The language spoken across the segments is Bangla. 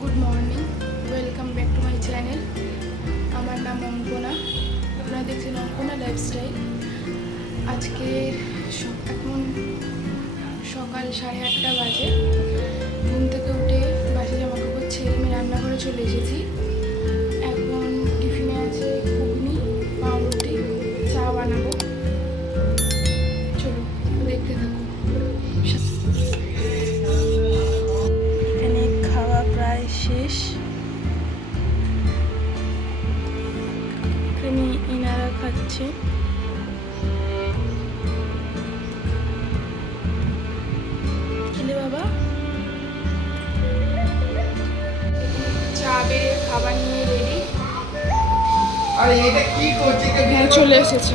Good morning, welcome back to my channel. আমার নাম অঙ্কনা, আপনারা দেখছেন অঙ্কনা লাইফস্টাইল। আজকে এখন সকাল 8:30 বাজে। ঘুম থেকে উঠে বাসি জামা কাপড় ছেড়ে আমি রান্নাঘরে চলে এসেছি। এখন টিফিনে আছে ঘুগনি, পাউরুটি, চা বানাবো। চলো দেখতে থাকো। এখানে খাওয়া প্রায় শেষ। এখানে এনারা খাচ্ছে। খেলে বাবা। চা বেড়ে খাবার নিয়ে রেডি। চলে এসেছে।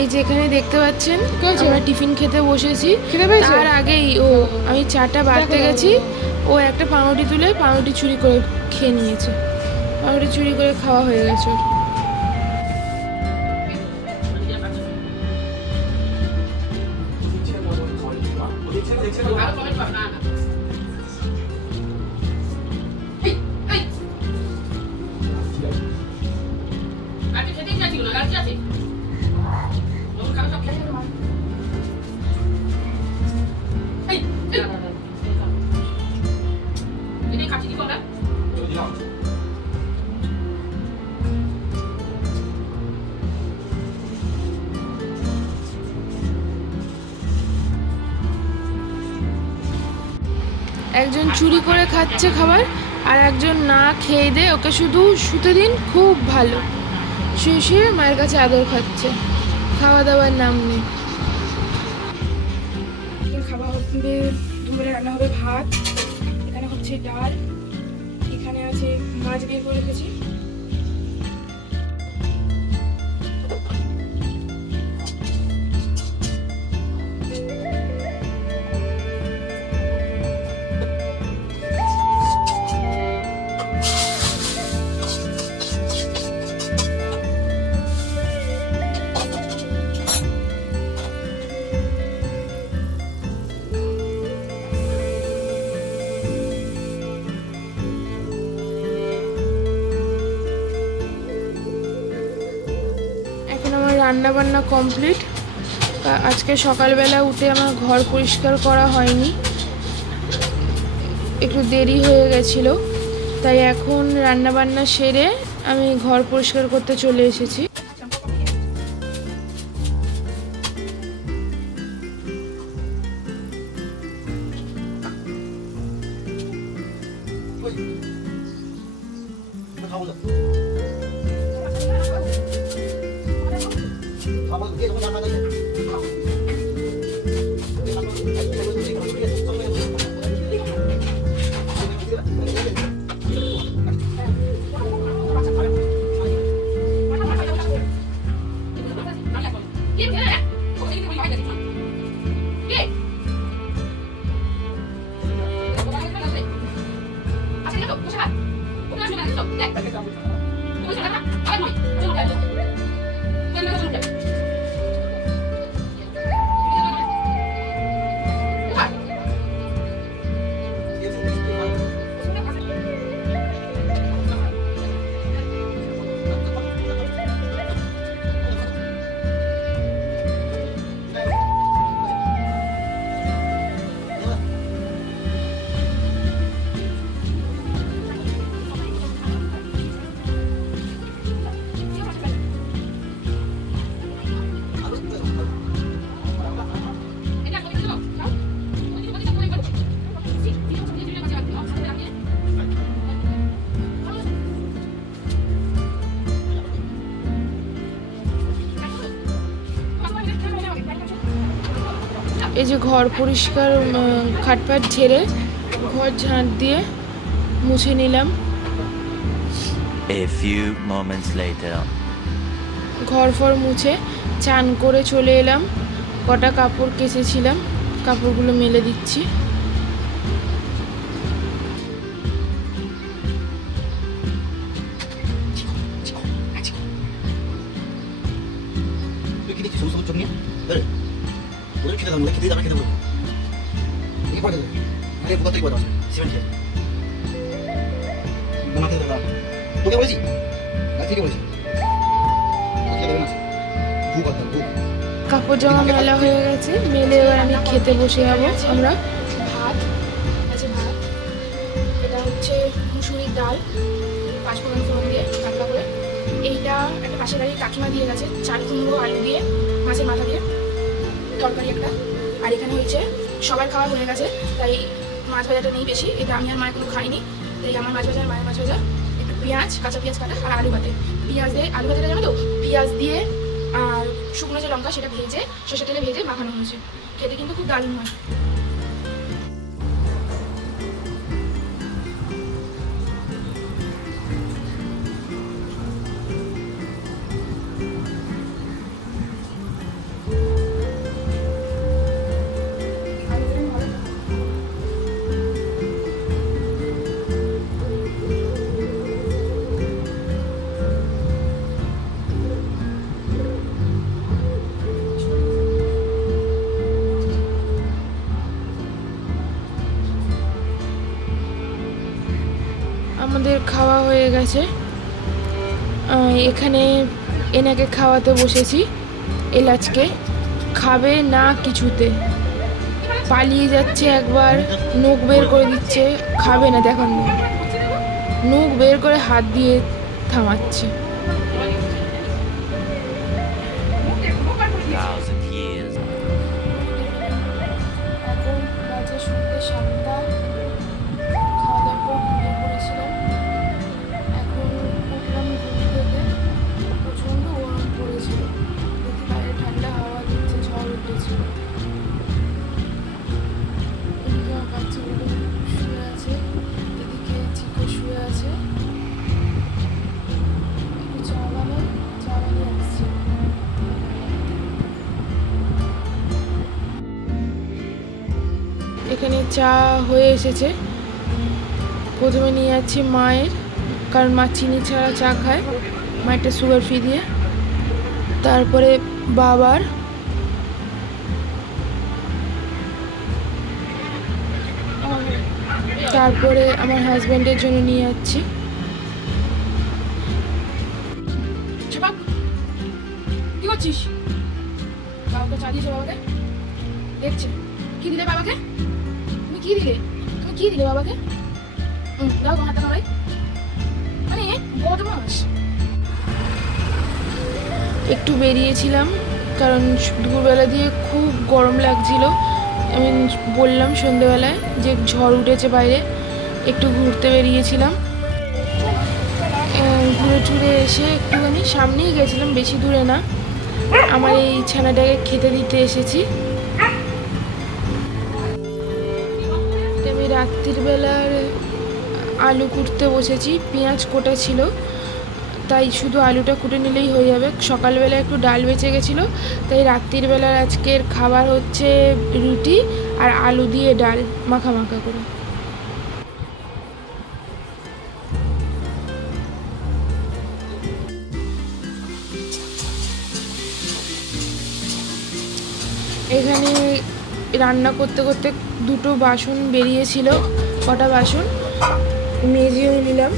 এই যে এখানে দেখতে পাচ্ছেন আমরা টিফিন খেতে বসেছি। তার আগেই আমি চাটা বাড়তে গেছি, ও একটা পাউরুটি তুলে পাউরুটি চুরি করে খেয়ে নিয়েছে। পাউরুটি চুরি করে খাওয়া হয়ে গেছে ওর। একজন চুরি করে খাচ্ছে খাবার, আর একজন না খেয়ে দে ওকে শুধু শুতে দিন, খুব ভালো শুয়ে শুয়ে মায়ের কাছে আদর খাচ্ছে, খাওয়া দাওয়ার নাম নেই। খাওয়া হবে, দুপুরে রান্না হবে ভাত, এখানে হচ্ছে ডাল, এখানে আছে মাছ বের করে রেখেছি। রান্না বান্না কমপ্লিট। আজকে সকালবেলা উঠে আমার ঘর পরিষ্কার করা হয়নি, একটু দেরি হয়ে গেছিল, তাই এখন রান্না বান্না সেরে আমি ঘর পরিষ্কার করতে চলে এসেছি। এই যে ঘর পরিষ্কার, খাটপাট ঝেড়ে ঘর ঝাঁট দিয়ে মুছে নিলাম। A few moments later. ঘর ফর মুছে চান করে চলে এলাম। কটা কাপড় কেচেছিলাম, কাপড়গুলো মেলে দিচ্ছি। তোকে বলেছি না ঠিকই বলেছি আজকে দেবে না ভুক করতাম ভুক কাপড় জামা মেলা হয়ে গেছে, মেলে এবার আমি খেতে বসে যাবো। আমরা ভাত আছে, ভাত, এটা হচ্ছে মুসুরির ডাল, পাঁচফোড়ন ফোড়ন দিয়ে হালকা করে। এইটা একটা পাশের বাড়ির কাকিমা দিয়ে গেছে, চাল কুমড়ো আলু দিয়ে মাছের মাথা দিয়ে তরকারি একটা। আর এখানে হচ্ছে সবার খাওয়া হয়ে গেছে, তাই মাছ ভাজাটা নেই বেশি, এটা আমি আর মায়ের কোনো খাইনি, তাই আমার মাছ ভাজা আর মায়ের মাছ ভাজা, একটু পেঁয়াজ, কাঁচা পেঁয়াজ কাটা আর আলু ভাতে। পেঁয়াজ দিয়ে আলু ভাতেটা জানো তো, পেঁয়াজ দিয়ে আর শুকনো যে লঙ্কা সেটা ভেজে সর্ষে তেলে ভেজে মাখানো হয়েছে, খেতে কিন্তু খুব দারুণ হয়। আমাদের খাওয়া হয়ে গেছে, এখানে এনাকে খাওয়াতে বসেছি। এলাচকে খাবে না কিছুতে, পালিয়ে যাচ্ছে, একবার নখ বের করে দিচ্ছে, খাবে না, দেখান নখ বের করে হাত দিয়ে থামাচ্ছে। 1,000 years. এখন বাজে সন্ধ্যে 7টা, খাওয়া দাওয়ার পর ঘুমিয়ে পড়েছিলাম। এখন উঠলাম ঘুম থেকে, প্রচণ্ড গরম পড়েছিল, দেখি বাইরে ঠান্ডা হাওয়া দিচ্ছে, ঝড় উঠেছিল। এদিকে আমার বাচ্চাগুলো শুয়ে আছে, এদিকে চিকো শুয়ে আছে। একটু চা বানিয়ে আসছে। এখানে চা হয়ে এসেছে, প্রথমে নিয়ে যাচ্ছি মায়ের, কারণ মা চিনি ছাড়া চা খায়, মায়েরটা সুগার ফ্রি দিয়ে। তারপরে বাবার, তারপরে আমার হাজব্যান্ডের জন্য নিয়ে যাচ্ছি। কি করছিস? বাবাকে চা দিয়েছো? বাবাকে দেখছে। কি দিলে বাবাকে? তুমি কি দিলে? তুমি কি দিলে বাবাকে? দাও তো হাতটা নামাই, মানে বদমাস। একটু বেরিয়েছিলাম, কারণ দুপুরবেলা দিয়ে খুব গরম লাগছিল। আমি বললাম সন্ধ্যেবেলায় যে ঝড় উঠেছে বাইরে, একটু ঘুরতে বেরিয়েছিলাম। ঘুরে টুরে এসে একটুখানি সামনেই গেছিলাম, বেশি দূরে না। আমার এই ছানাটাকে খেতে দিতে এসেছি। আমি রাত্রির বেলার আলু কুটতে বসেছি, পেঁয়াজ কোটা ছিল, তাই শুধু আলুটা কুটে নিলেই হয়ে যাবে। সকালবেলা একটু ডাল বেঁচে গেছিলো, তাই রাত্রির বেলার আজকের খাবার হচ্ছে রুটি আর আলু দিয়ে ডাল মাখা মাখা করে। এখানে রান্না করতে করতে দুটো বাসন বেরিয়েছিল, কটা বাসন মেজেও নিলাম।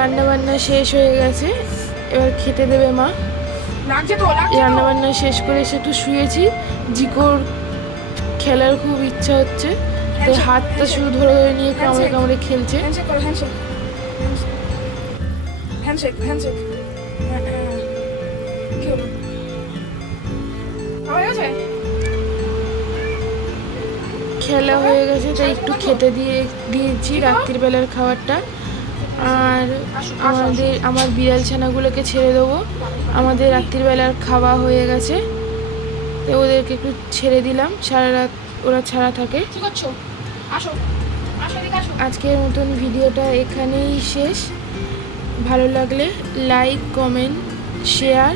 রান্না বান্না শেষ হয়ে গেছে, এবার খেতে দেবে মা। রান্না বান্না শেষ করে এসে একটু শুয়েছি। জিকোর খেলার খুব ইচ্ছা হচ্ছে, তাই হাতটা শুধু ধরে ধরে নিয়ে কামড়ে কামড়ে খেলছে। খেলা হয়ে গেছে, তাই একটু খেতে দিয়েছি রাত্রির বেলার খাবারটা। আর আমার বিড়াল ছানাগুলোকে ছেড়ে দেবো, আমাদের রাত্রির বেলার খাওয়া হয়ে গেছে, তো ওদেরকে একটু ছেড়ে দিলাম, সারা রাত ওরা ছাড়া থাকে। আজকের মতন ভিডিওটা এখানেই শেষ। ভালো লাগলে লাইক, কমেন্ট, শেয়ার,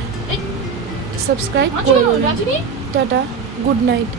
সাবস্ক্রাইব করে দেবেন। Tata, good night.